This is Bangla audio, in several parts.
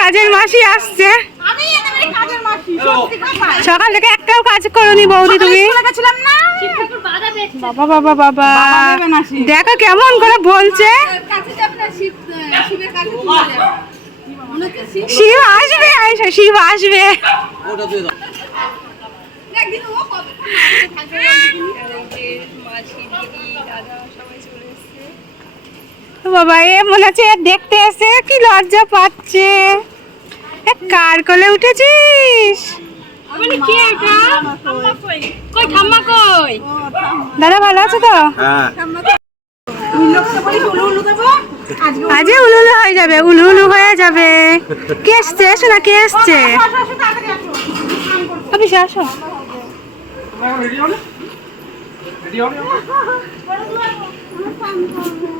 কাজের মাসি আসছে। মাসি সকাল থেকে একটাও কাজ করনি বৌদি তুমি। বাবা বাবা বাবা। দেখো কেমন করে বলছে। শিব আসবে আয়সা শিব আসবে। একদিন ও কত থাকবে বাবা এ মনে হচ্ছে দেখতে এসে কি লজ্জা পাচ্ছে। এ কার কোলে উঠেছিস? মানে কই দাদা ভালো আছো তো? হ্যাঁ। আজে উলু উলু হয়ে যাবে উলু উলু হয়ে যাবে। কে এসছে? এসো না কে এসছে? আসো। আসো তাড়াতাড়ি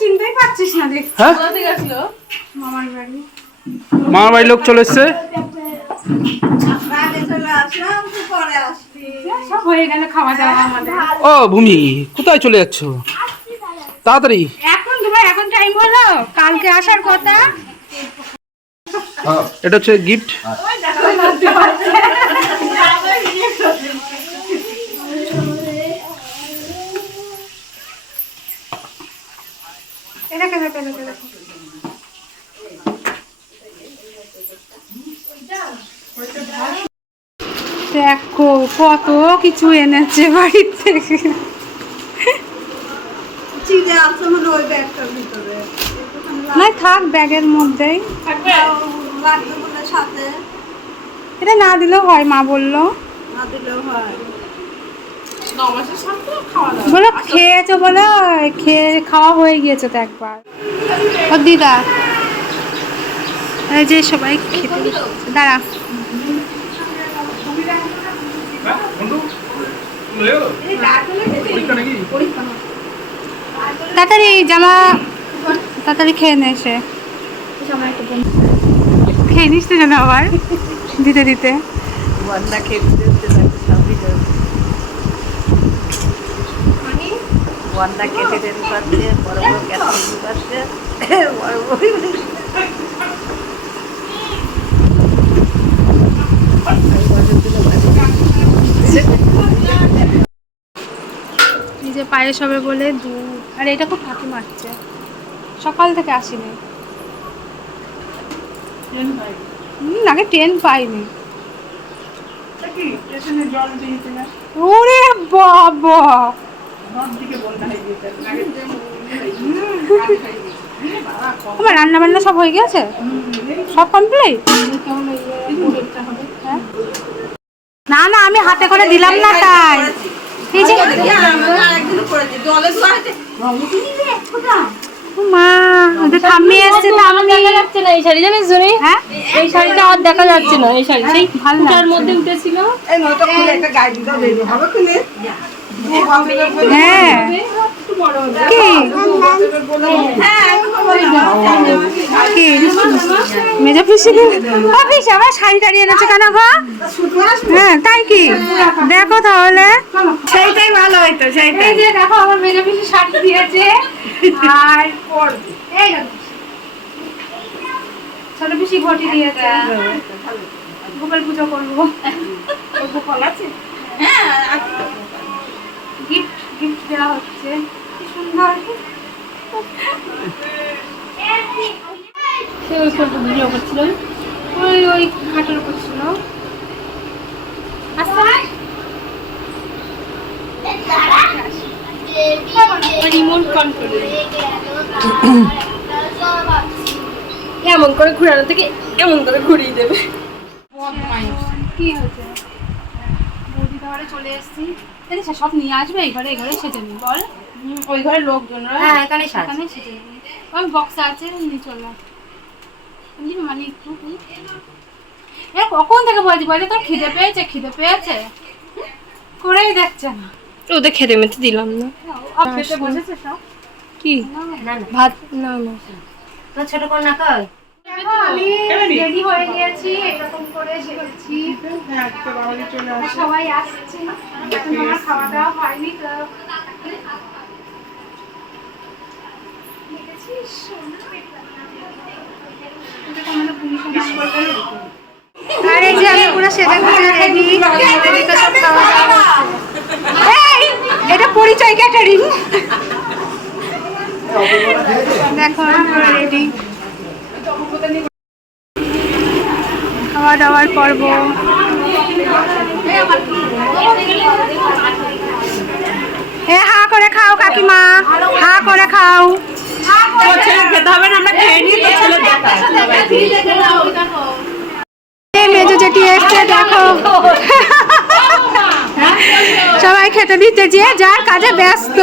চিনতেই পারছিস না দেখ হ্যাঁ? মামার বাড়ির লোক চলে এসছে? হয়ে ও ভূমি কোথায় চলে যাচ্ছ? তাড়াতাড়ি। এখন তোমার এখন টাইম হলো। কালকে আসার কথা। এটা হচ্ছে গিফট এটা কেন কেন কেন দেখো কত কিছু এনেছে বাড়ির থেকে। না থাক ব্যাগের মধ্যেই। এটা না দিলেও হয় মা বলল। না দিলেও হয়। বলো, খেয়েছো বলো? খেয়ে খাওয়া হয়ে গিয়েছে তো একবার। ও দিদা যে সবাই খেতে দাঁড়া। তাড়াতাড়ি জামা, তাড়াতাড়ি খেয়ে নে খেয়ে নিস তো যেন আবার, দিতে দিতে। বন্যা খেতে দিতে থাকে সবই বন্যা কেটে বড় বড় বড় বড় যে পায়েস হবে বলে দুধ আর এটা খুব ফাঁকি মারছে। সকাল থেকে আসিনি। হুম, আগে ট্রেন পাইনি। ওরে বাবা! তোমার রান্না বান্না সব হয়ে গেছে সব কমপ্লিট না না আমি হাতে করে দিলাম না তাই। এই মা এসছে যাচ্ছে না এই শাড়ি জানিস জুনি? হ্যাঁ? এই শাড়িটা আর দেখা যাচ্ছে না এই শাড়ি। সেই। মধ্যে উঠেছিল। হ্যাঁ। কি? কি? মেজা পিসি পিসি আবার শাড়ি টাড়ি এনেছে কেন গো? হ্যাঁ তাই কি? দেখো তাহলে। সেইটাই ভালো হইতো সেইটাই। যে দেখো আমার মেজা পিসি শাড়ি দিয়েছে। আর এই ছোট পিসি ঘটি দিয়েছে। গোপাল পুজো করব। গোপাল আছে গিফট গিফট দেওয়া হচ্ছে। কি সুন্দর। সে ওই ফোনটা ভিডিও করছিলাম ওই ওই খাটের উপর ছিল। আচ্ছা। রিমোট কন্ট্রোল এমন করে ঘুরানো থেকে এমন করে ঘুরিয়ে দেবে। কি হয়েছে? ঘরে চলে এসেছি। জানিস সব নিয়ে আসবে এই ঘরে এই ঘরে সেজে নি বল। ওই ঘরের লোকজনরা হ্যাঁ এখানে সেখানে সেজে বক্স আছে নিয়ে মানে একটু এ কখন থেকে বলছি বলছে তোর খিদে পেয়েছে খিদে পেয়েছে? করেই দেখছে না। ওদের খেতে মেতে দিলাম না। আর খেতে বসেছে সব। কি? ভাত? না না। দেখো, আমি রেডি হয়ে গিয়েছি এরকম করে সেরেছি সবাই আসছে। আমার খাওয়া দাওয়া হয়নি তো। আর এই যে আমি পুরো সেজে গুজে রেডি। এদিকে সব খাওয়া দাওয়া এটা পরিচয় ক্যাটারিং দেখো রেডি। খাওয়া দাওয়ার পর্ব। এ, হা করে খাও কাকিমা, হা করে খাও। মেজো যেটি এসছে, দেখো। সবাই খেতে দিতে যে যার কাজে ব্যস্ত।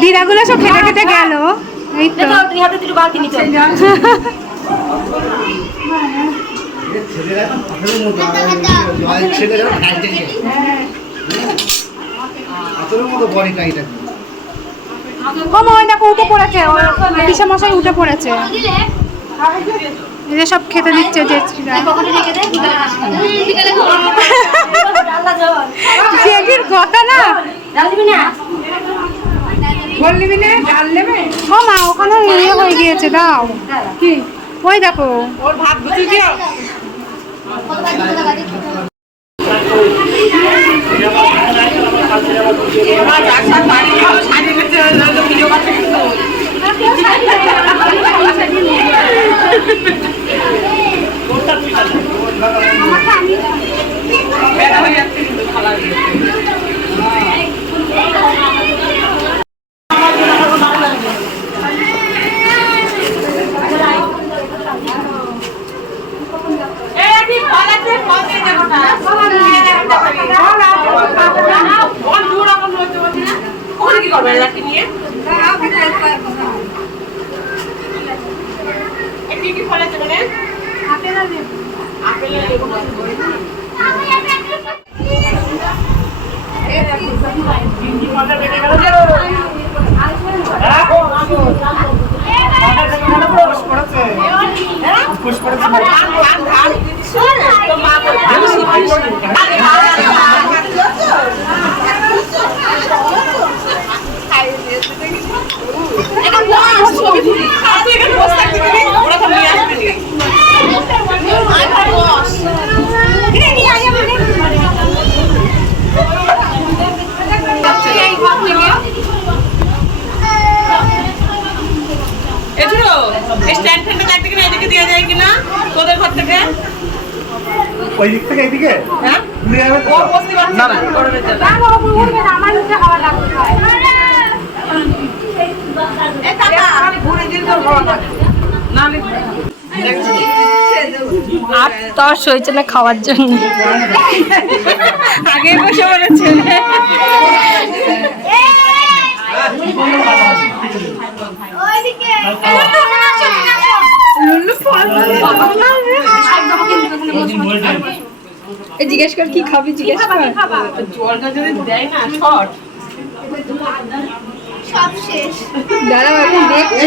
দিদাগুলো সব খেতে খেতে গেল। এই তো। ও মা দেখো উঠে পড়েছে। পিসা মশাই উঠে পড়েছে। যে সব খেতে দিচ্ছে জেঠির কথা না? ওখানে ইয়ে হয়ে গিয়েছে, দাও। কি? ওই দেখো এছাড়ো স্ট্যান্ড ফ্যান্ডে থাকতে কিনা এদিকে দিয়ে যায় কিনা তোদের ঘর থেকে ওই দিক থেকে এইদিকে হ্যাঁ ঘুরে যাবে তো? ও বসতে পারছে না গরমের জন্য আমার উঠে খাওয়া লাগবে এ কাকা ঘুরে দিন তোর ঘর না আমি আর তর সইছে না খাওয়ার জন্য। আগে বসে পড়েছে। জিজ্ঞেস কর কি খাবি জিজ্ঞেস কর। জলটা যদি দেয় না শর্ট। দাঁড়াও এখন দেখছি।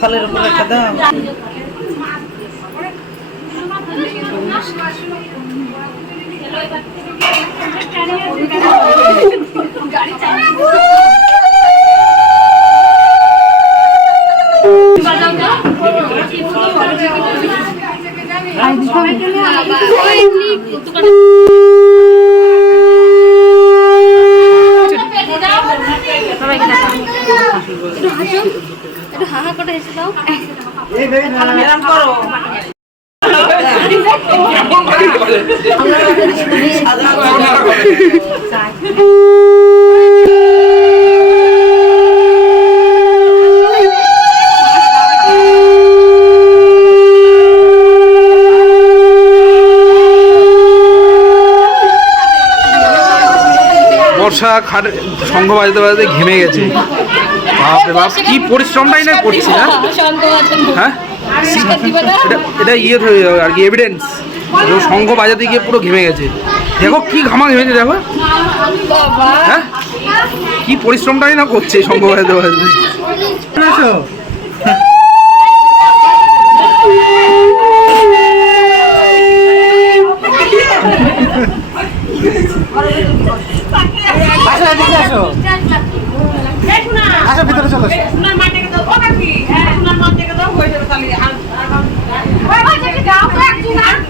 ফলের উপর একটা দাও। বাজাও একটু হাহা করে হেসে দাও করো বর্ষা খাট সঙ্গ বাজাতে বাজাতে ঘেমে গেছে। বাপরে বাপ কি পরিশ্রমটাই না করছি না হ্যাঁ? এটা এটা ইয়ে হয়ে যাবে আর কি এভিডেন্স শঙ্খ বাজাতে গিয়ে পুরো ঘেমে গেছে। দেখো কি ঘামা ঘেমেছে দেখো। হ্যাঁ? কি পরিশ্রমটাই না করছে শঙ্খ বাজাতে বাজাতে। আসো আসো এদিকে আসো। আসো। ভিতরে চলো। আসো। নাকি হ্যাঁ উনার মা থেকে দাও হয়ে যাবে তাহলে আর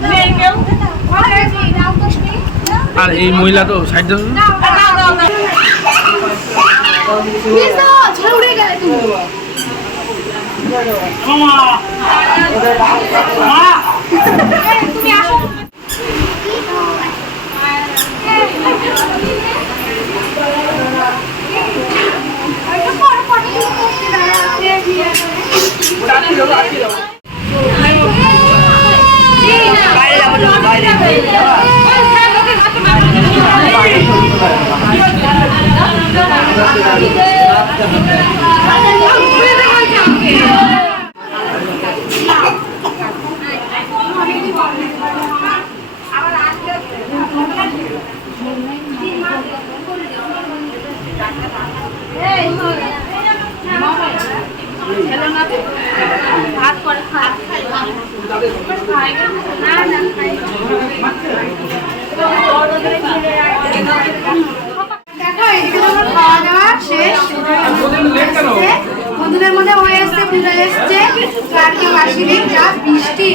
নেই কেউ আর এই মহিলা তো সাইড দাও দাও দাও উড়ে গেলে তুমি দেখো এদিকে তোমার খাওয়া দাওয়া শেষ বন্ধুদের মধ্যে হয়ে এসছে, পুজো এসছে, আর কেউ আসেনি যা বৃষ্টি।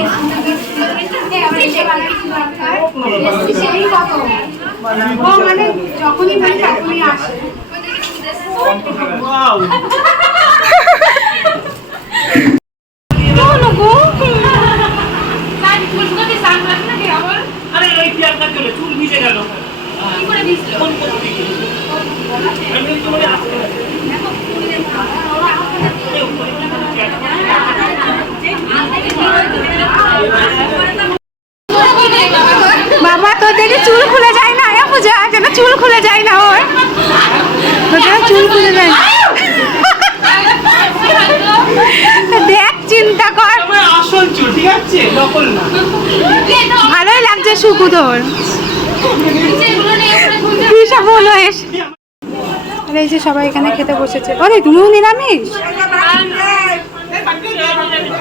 মানে যখনই বলি তখনই আসে আরে এই কি আপনার চলে চুল ভিজে গেল ফোন করতে গিয়ে। আমি বলি, তোমার আসতে হবে। বাবা তোর দেখে চুল খুলে যায় না এ পূজা যেন চুল খুলে যায় না ওর তোর যেন চুল খুলে যায় না দেখ চিন্তা কর আমার আসল চুল ঠিক আছে নকল না ভালোই লাগছে সুকু তোর সব হলো এস আরে এই যে সবাই এখানে খেতে বসেছে। আরে তুমিও নিরামিষ?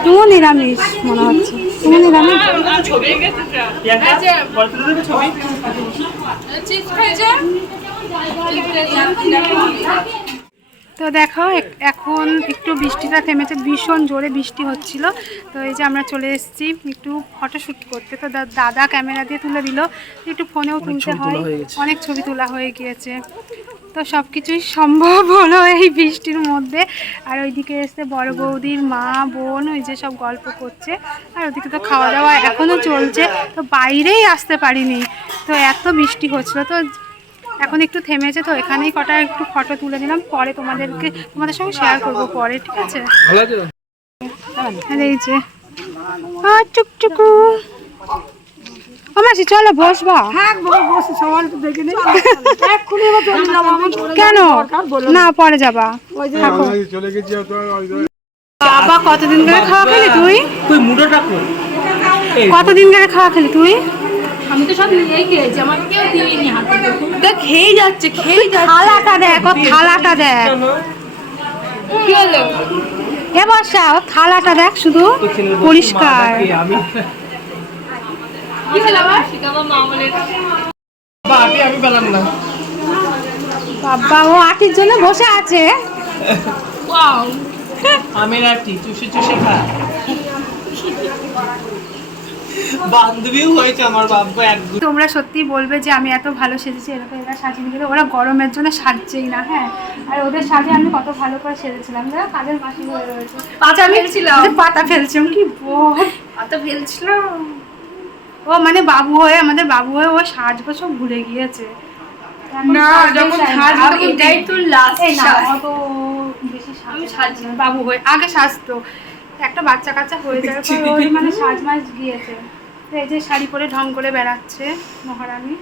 তুমিও নিরামিষ মনে হচ্ছে। তুমি নিরামিষ? ছবি তো দেখো এক- এখন একটু বৃষ্টিটা থেমেছে ভীষণ জোরে বৃষ্টি হচ্ছিল। তো এই যে আমরা চলে এসেছি একটু ফটোশ্যুট করতে। তো দা- দাদা ক্যামেরা দিয়ে তুলে দিল একটু ফোনেও তুলতে হয়। অনেক ছবি তোলা হয়ে গিয়েছে। তো সব কিছুই সম্ভব হলো এই বৃষ্টির মধ্যে। আর ওইদিকে এসে বড় বৌদির মা বোন ওই যে সব গল্প করছে। আর ওদিকে তো খাওয়া দাওয়া এখনও চলছে। তো বাইরেই আসতে পারিনি। তো এত বৃষ্টি হচ্ছিল। তো এখন একটু থেমেছে তো এখানেই কটা একটু ফটো তুলে নিলাম পরে তোমাদেরকে তোমাদের সঙ্গে শেয়ার করব পরে ঠিক আছে? ভালো আছে? তো? আর এই যে। আ, টুকটুকু আমার চলো বসবা। কেন? না পরে যাবা। বাবা কতদিন ধরে খাওয়া খেলি তুই? তুই কতদিন ধরে খাওয়া খেলি তুই? আমি তো সব নিয়েই খেয়েছি আমার কেউ দিইনি হাতে। দেখ খেয়ে যাচ্ছে খেয়ে থালাটা দেখ ও থালাটা দেখ। কি হলো? এ বর্ষা ও থালাটা দেখ শুধু পরিষ্কার। কি হলো আবার? শিখাবো মা বলে বাকি আমি পেলাম না। বাবা ও আটির জন্য বসে আছে। ওয়াও। আমি রাখি চুষে চুষে খা। বান্ধবীও হয়েছে আমার বাবা একদম। তোমরা সত্যি বলবে যে আমি এত ভালো সেজেছি এরকম এরা সাজিয়ে গেলে ওরা গরমের জন্য সাজছেই না হ্যাঁ? আর ওদের সাজে আমি কত ভালো করে সেজেছিলাম দেখো কাজের মাসি হয়ে রয়েছে। পাতা ফেলছিলাম। পাতা ফেলছিলাম কি বল? অত ফেলছিল ও মানে বাবু হয়ে আমাদের বাবু হয়ে ও সাজগো সব ভুলে গিয়েছে। এখন না যখন সাজবো এটাই তো লাস্ট এই অত বেশি আমি বাবু হয়ে আগে সাজতো। একটা বাচ্চা কাচ্চা হয়ে যাওয়ার পর ওই মানে সাজ মাস গিয়েছে। তো এই যে শাড়ি পরে ঢং করে বেড়াচ্ছে মহারানী।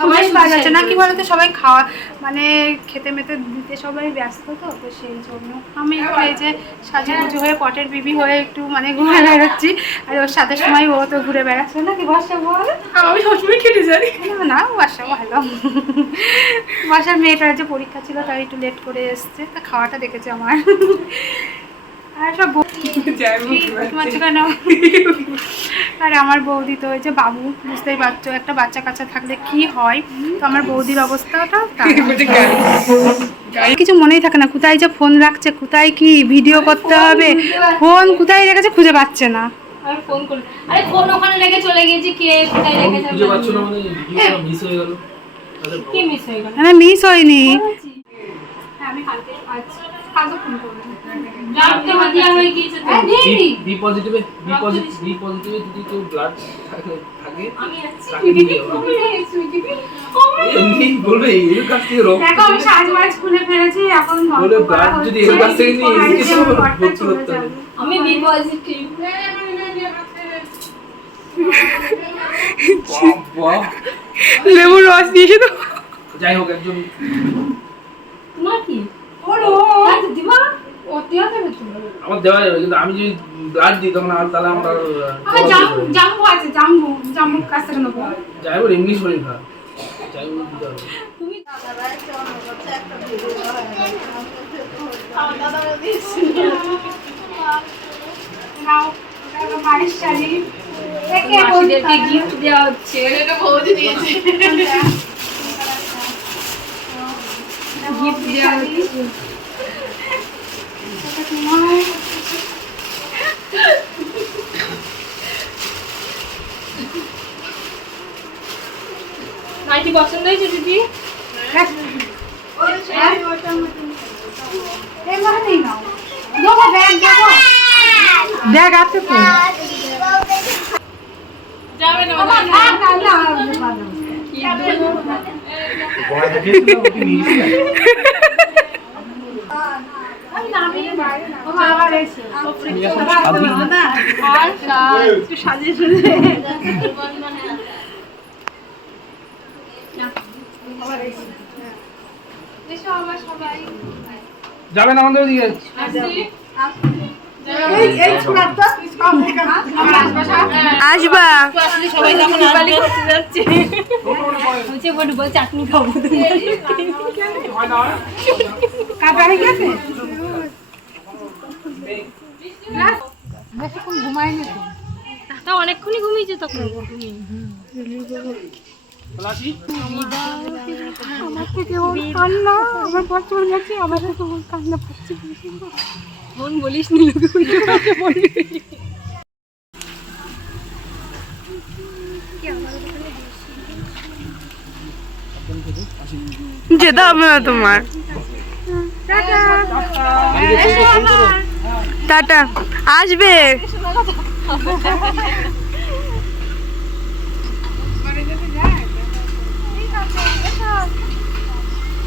সবাই যাচ্ছে না কি বলতো? সবাই খাওয়া মানে খেতে মেতে দিতে সবাই ব্যস্ত তো তো সেই জন্য। আমি একটু এই যে সাজু গুজু হয়ে পটের বিবি হয়ে একটু মানে ঘুরে বেড়াচ্ছি। আর ওর সাথে সময় ও তো ঘুরে বেড়াচ্ছে না কি বর্ষা বল? আমি সবসময় খেতে জানি। না, না বাসা ভালো বাসার মেয়েটার যে পরীক্ষা ছিল তাই একটু লেট করে এসছে। তা খাওয়াটা দেখেছে আমার। আর আমার বৌদি তো ওই যে বাবু বুঝতেই পারছ একটা বাচ্চা কাচ্চা থাকলে কি হয়? তো আমার বৌদির অবস্থাটা। কিছু মনেই থাকে না কোথায় যে ফোন রাখছে কোথায় কি ভিডিও করতে হবে ফোন কোথায় রেখেছে খুঁজে পাচ্ছে না। ফোন আরে ফোন ওখানে রেখে চলে গেছি কে কোথায় রেখেছে খুঁজে না মানে মিস হয়ে গেল? মিস হয়ে গেল? মিস হয়নি। হ্যাঁ আমি কালকে আজ কালকে ফোন করব। রাখতে দেওয়া হয়ে গিয়েছে তো। বি পজিটিভে বি পজিটিভ বি পজিটিভে যদি কেউ ব্লাড থাকে থাকে আমি আছি। তাকে দিয়ে দেওয়া হবে। এমনি বলবে এর কাছ থেকে রক্ত দেখো আমি সাজ খুলে ফেলেছি এখন বলে করা যদি এর কাছ থেকে নিয়ে আর এদিকে যে সব ঘরটা ভর্তি চলে করতে হবে। যাবে। আমি বি পজিটিভ লেবুর রস দিয়েছে তো যাই হোক একজন তোমার কি ওরো আর দিমা ও দেওয়া যাবে তো আমার দেওয়া যাবে কিন্তু আমি যদি ব্লাড দিই তখন আর তাহলে আমার আমার জাম্বু আছে জাম্বু জাম্বু কাছ থেকে নেব। যাই হোক এমনি শরীর খারাপ যাই হোক দিতে হবে। গিফট দেওয়া হচ্ছে। গিফট দেওয়া হচ্ছে। নাইটি পছন্দ হয়েছে দিদি? নাও। দেবো ব্যাগ আছে তো। যাবে না না। না যাবেন আমাদের ওদিকে? আসবা চাটনি খাব কাটারে গেছে বেশিক্ষণ ঘুমায়নি তো। তা অনেকক্ষণই ঘুমিয়েছে তখন। আমার থেকে ওর কান্না আমার বর চলে যাচ্ছে আমার থেকে ওর কান্না পাচ্ছে। ফোন বলিস নি লোকে উল্টো বলবি যেতে হবে না তোমার। টাটা। আসবে।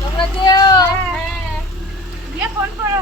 তোমরা যেও। ফোন করো।